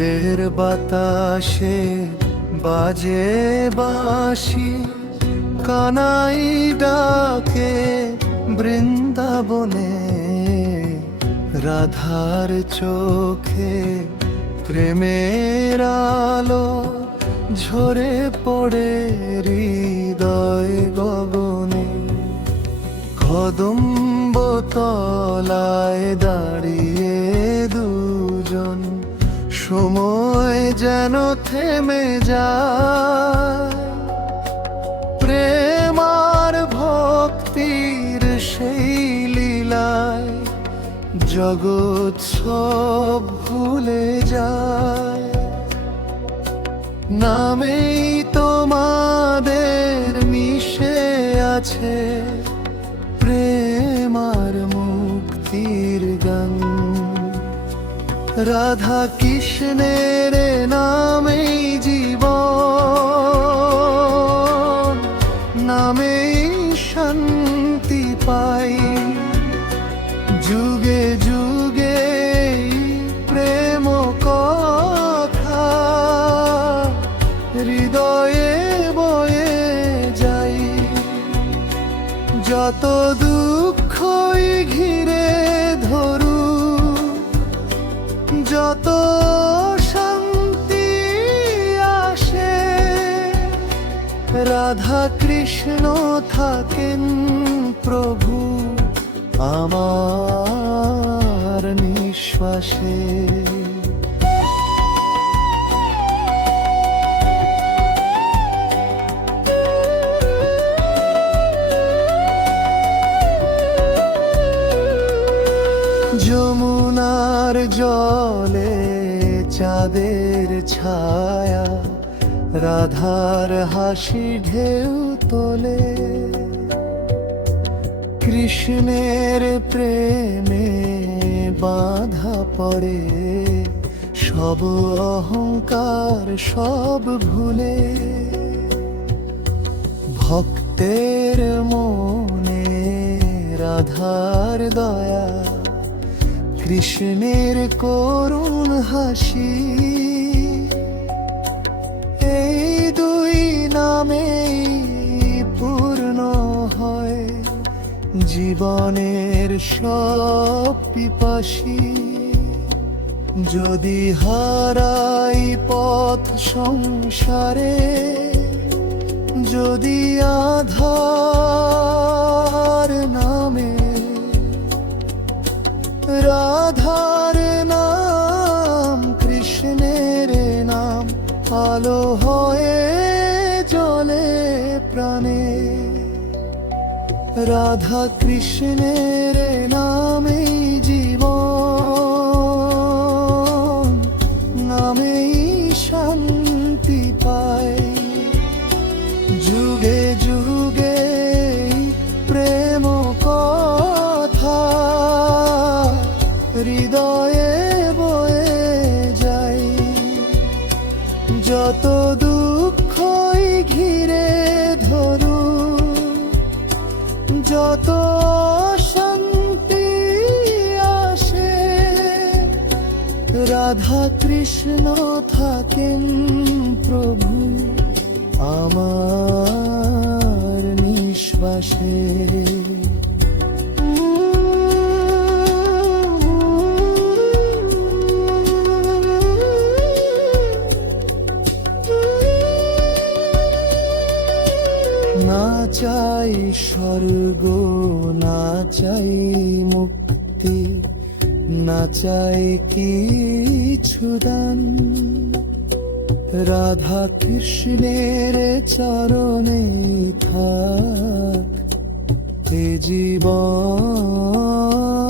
ভোরের বাতাসে বাজে বাঁশি, কানাই ডাকে বৃন্দাবনে। রাধার চোখে প্রেমের আলো ঝরে পড়ে হৃদয় গগনে। কদম্ব তলায় দাঁড়িয়ে দুজন, সময় যেন থেমে যায়। প্রেম আর ভক্তির সেই লীলায় জগৎ সব ভুলে যায়। নামেই তোমাদের মিশে আছে প্রেম আর মুক্তির গান। রাধা কৃষ্ণের নামেই জীবন, নামেই শান্তি পাই। যুগে যুগে প্রেম কথা হৃদয়ে বয়ে যাই। যত দুঃখই ঘিরে ধরু, যত শান্তি আসে, রাধা কৃষ্ণ থাকেন প্রভু আমার নিঃশ্বাসে। যমুনার জলে চাঁদের ছায়া, রাধার হাসি ঢেউ তোলে। কৃষ্ণের প্রেমে বাঁধা পড়ে সব অহংকার সব ভুলে। ভক্তের মনে রাধার দয়া, কৃষ্ণের করুণ হাসি। এই দুই নামেই পূর্ণ হয় জীবনের সব পিপাসী। যদি হারাই পথ সংসারে, যদি আধার নামে, রাধার নাম কৃষ্ণের নাম আলো হয়ে জ্বলে প্রাণে। রাধা কৃষ্ণের নামেই জীবন, নামেই শান্তি পাই। যুগে যুগে প্রেম কথা হৃদয়ে বয়ে যাই। যত দুঃখই ঘিরে ধরু, যত শান্তি আসে, রাধা কৃষ্ণ থাকেন প্রভু আমার নিঃশ্বাসে। না চাই স্বর্গ, না চাই মুক্তি, না চাই কিছু দান। রাধা কৃষ্ণের চরণে থাক এ জীবন।